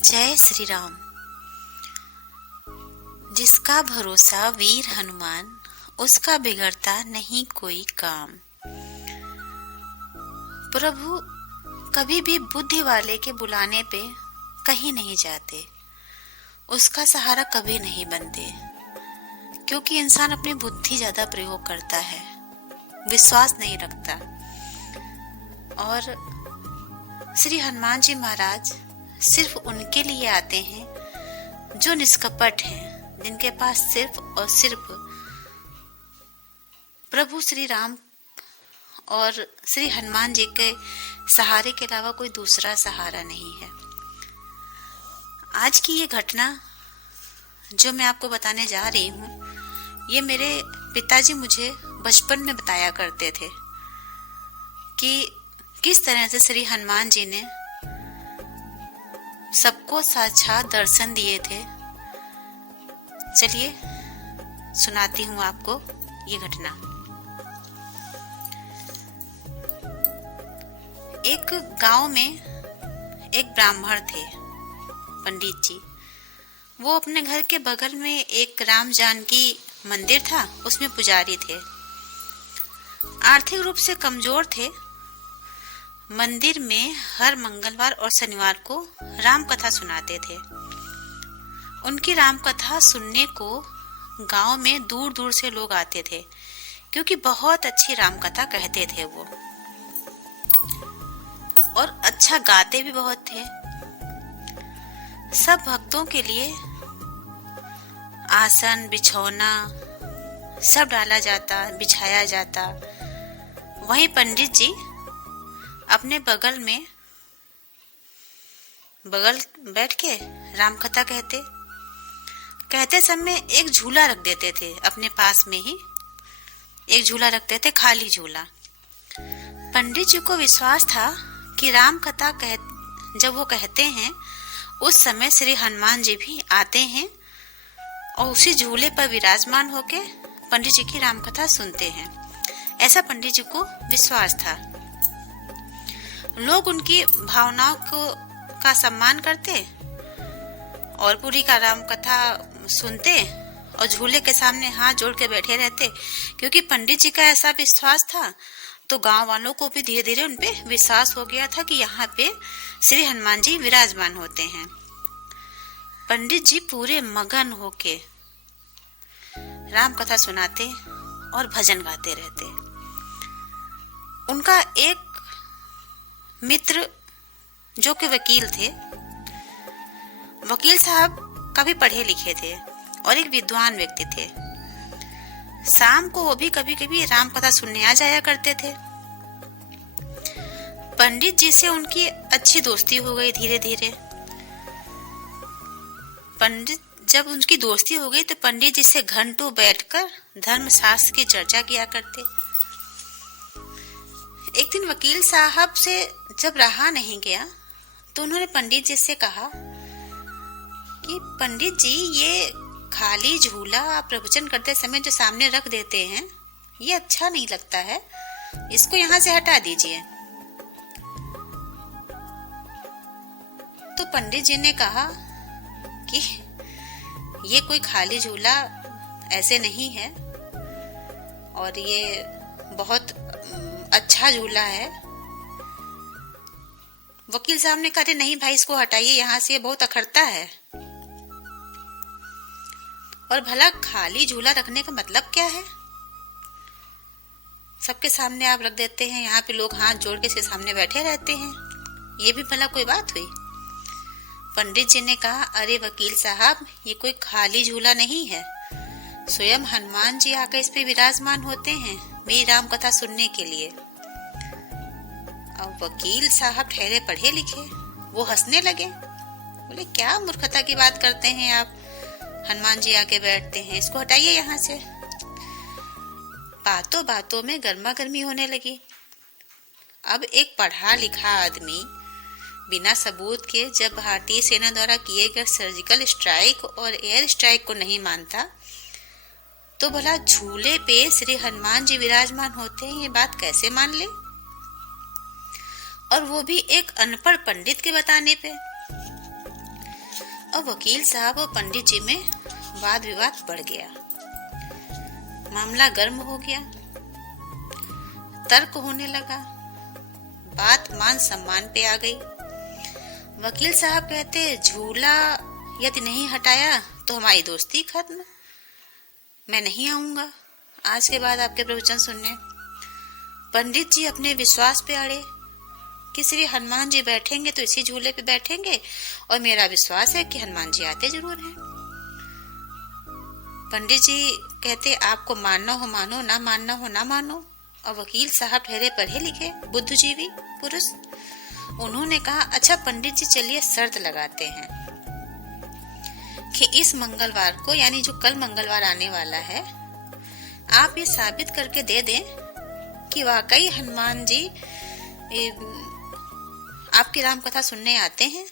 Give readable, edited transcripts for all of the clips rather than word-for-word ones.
जय श्री राम। जिसका भरोसा वीर हनुमान, उसका बिगड़ता नहीं कोई काम। प्रभु कभी भी बुद्धि वाले के बुलाने पे कहीं नहीं जाते, उसका सहारा कभी नहीं बनते, क्योंकि इंसान अपनी बुद्धि ज्यादा प्रयोग करता है, विश्वास नहीं रखता। और श्री हनुमान जी महाराज सिर्फ उनके लिए आते हैं जो निष्कपट हैं, जिनके पास सिर्फ और सिर्फ प्रभु श्री राम और श्री हनुमान जी के सहारे के अलावा कोई दूसरा सहारा नहीं है। आज की ये घटना जो मैं आपको बताने जा रही हूँ, ये मेरे पिताजी मुझे बचपन में बताया करते थे कि किस तरह से श्री हनुमान जी ने सबको साक्षात दर्शन दिए थे। चलिए सुनाती हूँ आपको ये घटना। एक गांव में एक ब्राह्मण थे, पंडित जी। वो अपने घर के बगल में एक राम जानकी मंदिर था, उसमें पुजारी थे। आर्थिक रूप से कमजोर थे। मंदिर में हर मंगलवार और शनिवार को राम कथा सुनाते थे। उनकी राम कथा सुनने को गांव में दूर दूर से लोग आते थे, क्योंकि बहुत अच्छी राम कथा कहते थे वो, और अच्छा गाते भी बहुत थे। सब भक्तों के लिए आसन बिछौना सब डाला जाता, बिछाया जाता। वहीं पंडित जी अपने बगल बैठ के राम कथा कहते समय एक झूला रख देते थे। अपने पास में ही एक झूला रखते थे, खाली झूला। पंडित जी को विश्वास था कि राम कथा जब वो कहते हैं, उस समय श्री हनुमान जी भी आते हैं और उसी झूले पर विराजमान होके पंडित जी की राम कथा सुनते हैं। ऐसा पंडित जी को विश्वास था। लोग उनकी भावनाओं का सम्मान करते और पूरी का राम कथा सुनते और झूले के सामने हाथ जोड़ के बैठे रहते, क्योंकि पंडित जी का ऐसा विश्वास था। तो गांव वालों को भी धीरे धीरे उनपे विश्वास हो गया था कि यहाँ पे श्री हनुमान जी विराजमान होते हैं। पंडित जी पूरे मगन होके राम कथा सुनाते और भजन गाते रहते। उनका एक मित्र जो कि वकील थे, वकील साहब काफी पढ़े लिखे थे और एक विद्वान व्यक्ति थे। शाम को वो भी कभी कभी राम कथा सुनने आ जाया करते थे। पंडित जी से उनकी अच्छी दोस्ती हो गई धीरे धीरे। जब उनकी दोस्ती हो गई तो पंडित जी से घंटों बैठकर धर्मशास्त्र की चर्चा किया करते। एक दिन वकील साहब से जब रहा नहीं गया तो उन्होंने पंडित जी से कहा कि पंडित जी, ये खाली झूला आप प्रवचन करते समय जो सामने रख देते हैं, ये अच्छा नहीं लगता है, इसको यहाँ से हटा दीजिए। तो पंडित जी ने कहा कि ये कोई खाली झूला ऐसे नहीं है और ये बहुत अच्छा झूला है। वकील साहब ने कहा, नहीं भाई, इसको हटाइए यहाँ से, ये बहुत अखरता है। और भला खाली झूला रखने का मतलब क्या है? सबके सामने आप रख देते हैं, यहाँ पे लोग हाथ जोड़ के इसके सामने बैठे रहते हैं, ये भी भला कोई बात हुई? पंडित जी ने कहा, अरे वकील साहब, ये कोई खाली झूला नहीं है, स्वयं हनुमान जी आकर इस पे विराजमान होते हैं मेरी राम कथा सुनने के लिए। अब वकील साहब ठहरे पढ़े लिखे, वो हंसने लगे। बोले, क्या मूर्खता की बात करते हैं आप, हनुमान जी आके बैठते हैं, इसको हटाइए यहाँ से। बातों बातों में गर्मा गर्मी होने लगी। अब एक पढ़ा लिखा आदमी बिना सबूत के जब भारतीय सेना द्वारा किए गए सर्जिकल स्ट्राइक और एयर स्ट्राइक को नहीं मानता, तो भला झूले पे श्री हनुमान जी विराजमान होते हैं, ये बात कैसे मान ले? और वो भी एक अनपढ़ पंडित के बताने पे। और वकील साहब और पंडित जी में वाद विवाद बढ़ गया। मामला गर्म हो गया, तर्क होने लगा, बात मान सम्मान पे आ गई। वकील साहब कहते, झूला यदि नहीं हटाया तो हमारी दोस्ती खत्म, मैं नहीं आऊंगा आज के बाद आपके प्रवचन सुनने। पंडित जी अपने विश्वास पे अड़े कि श्री हनुमान जी बैठेंगे तो इसी झूले पे बैठेंगे, और मेरा विश्वास है कि हनुमान जी आते जरूर हैं। पंडित जी कहते, आपको मानना हो मानो, ना मानना हो ना मानो। और वकील साहब ठहरे पढ़े लिखे बुद्धिजीवी पुरुष, उन्होंने कहा, अच्छा पंडित जी चलिए शर्त लगाते हैं कि इस मंगलवार को, यानी जो कल मंगलवार आने वाला है, आप ये साबित करके दे दें कि वाकई हनुमान जी आपकी राम कथा सुनने आते हैं,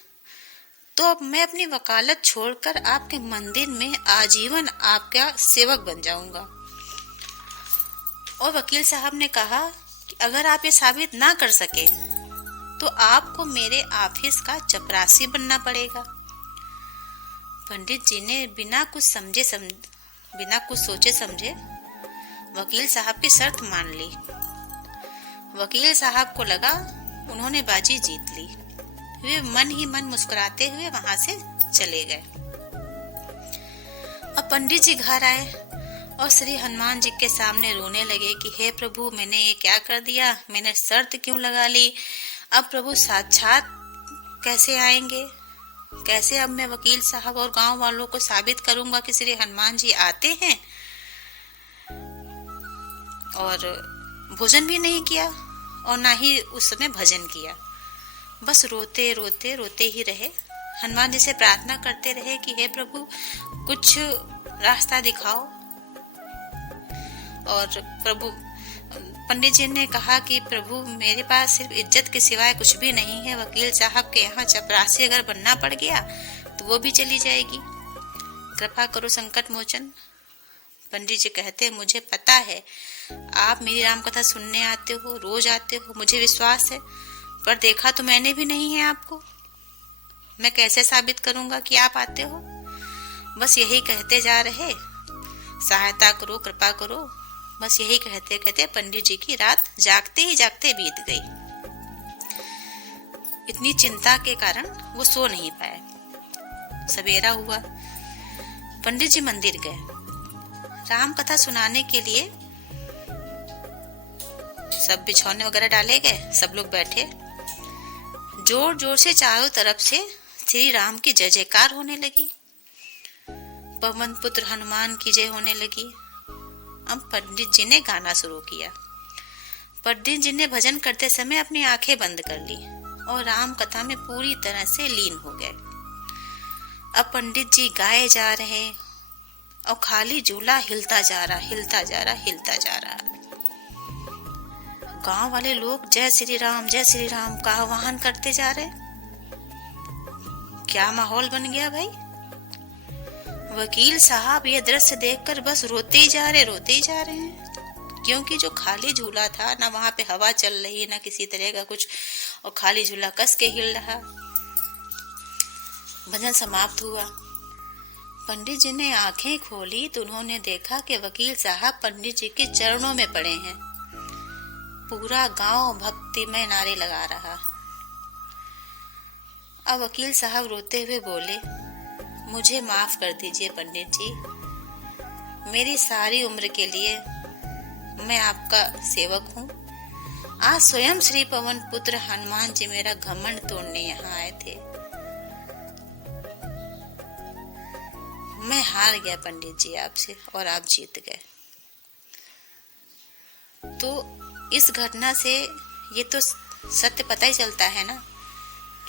तो अब मैं अपनी वकालत छोड़कर आपके मंदिर में आजीवन आपका सेवक बन जाऊंगा। और वकील साहब ने कहा कि अगर आप ये साबित ना कर सके तो आपको मेरे ऑफिस का चपरासी बनना पड़ेगा। पंडित जी ने बिना कुछ सोचे समझे वकील साहब की शर्त मान ली। वकील साहब को लगा उन्होंने बाजी जीत ली। वे मन ही मन मुस्कुराते हुए वहां से चले गए। अब पंडित जी घर आए और श्री हनुमान जी के सामने रोने लगे कि हे प्रभु, मैंने ये क्या कर दिया, मैंने शर्त क्यों लगा ली, अब प्रभु साक्षात कैसे आएंगे, कैसे अब मैं वकील साहब और गांव वालों को साबित करूंगा कि श्री हनुमान जी आते हैं। और भोजन भी नहीं किया और ना ही उस समय भजन किया, बस रोते रोते रोते ही रहे। हनुमान जी से प्रार्थना करते रहे कि हे प्रभु कुछ रास्ता दिखाओ। और प्रभु पंडित जी ने कहा कि प्रभु मेरे पास सिर्फ इज्जत के सिवाय कुछ भी नहीं है, वकील साहब के यहाँ चपरासी अगर बनना पड़ गया तो वो भी चली जाएगी, कृपा करो संकट मोचन। पंडित जी कहते, मुझे पता है आप मेरी राम कथा सुनने आते हो, रोज आते हो, मुझे विश्वास है, पर देखा तो मैंने भी नहीं है आपको, मैं कैसे साबित करूंगा कि आप आते हो। बस यही कहते जा रहे, सहायता करो, कृपा करो, बस यही कहते कहते पंडित जी की रात जागते ही जागते बीत गई। इतनी चिंता के कारण वो सो नहीं पाए। सवेरा हुआ, पंडित जी मंदिर गए, राम कथा सुनाने के लिए सब बिछौने वगैरह डाले गए, सब लोग बैठे, जोर जोर से चारों तरफ से श्री राम की जय जयकार होने लगी, पवन पुत्र हनुमान की जय होने लगी। अब पंडित जी ने गाना शुरू किया। पंडित जी ने भजन करते समय अपनी आंखें बंद कर ली और राम कथा में पूरी तरह से लीन हो गए। अब पंडित जी गाए जा रहे और खाली झूला हिलता जा रहा, हिलता जा रहा, हिलता जा रहा। गांव वाले लोग जय श्री राम का आह्वान करते जा रहे। क्या माहौल बन गया भाई। वकील साहब ये दृश्य देखकर बस रोते ही जा रहे हैं, क्योंकि जो खाली झूला था, ना वहां पे हवा चल रही, ना किसी तरह का कुछ, और खाली झूला कस के हिल रहा। भजन समाप्त हुआ। पंडित जी ने आंखें खोली तो उन्होंने देखा कि वकील साहब पंडित जी के चरणों में पड़े हैं। पूरा गांव भक्तिमय नारे लगा रहा। अब वकील साहब रोते हुए बोले, मुझे माफ कर दीजिए पंडित जी, मेरी सारी उम्र के लिए मैं आपका सेवक हूँ। आज स्वयं श्री पवन पुत्र हनुमान जी मेरा घमंड तोड़ने यहाँ आए थे। मैं हार गया पंडित जी आपसे और आप जीत गए। तो इस घटना से ये तो सत्य पता ही चलता है ना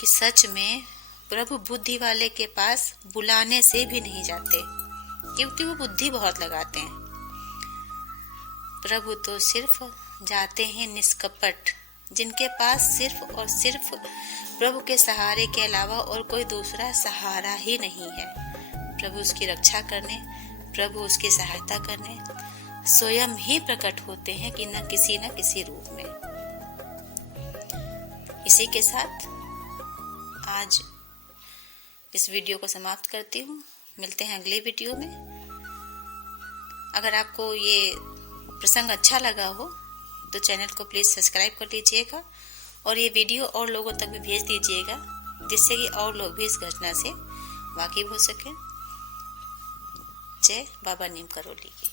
कि सच में प्रभु बुद्धि वाले के पास बुलाने से भी नहीं जाते, क्योंकि वो बुद्धि बहुत लगाते हैं। प्रभु तो सिर्फ जाते हैं निष्कपट, जिनके पास सिर्फ और सिर्फ प्रभु के सहारे के अलावा और कोई दूसरा सहारा ही नहीं है। प्रभु उसकी रक्षा करने, प्रभु उसकी सहायता करने स्वयं ही प्रकट होते हैं कि न किसी रूप में। इसी के साथ आज इस वीडियो को समाप्त करती हूँ। मिलते हैं अगले वीडियो में। अगर आपको ये प्रसंग अच्छा लगा हो तो चैनल को प्लीज़ सब्सक्राइब कर लीजिएगा और ये वीडियो और लोगों तक भी भेज दीजिएगा, जिससे कि और लोग भी इस घटना से वाकिफ हो सकें। जय बाबा नीम करोली की।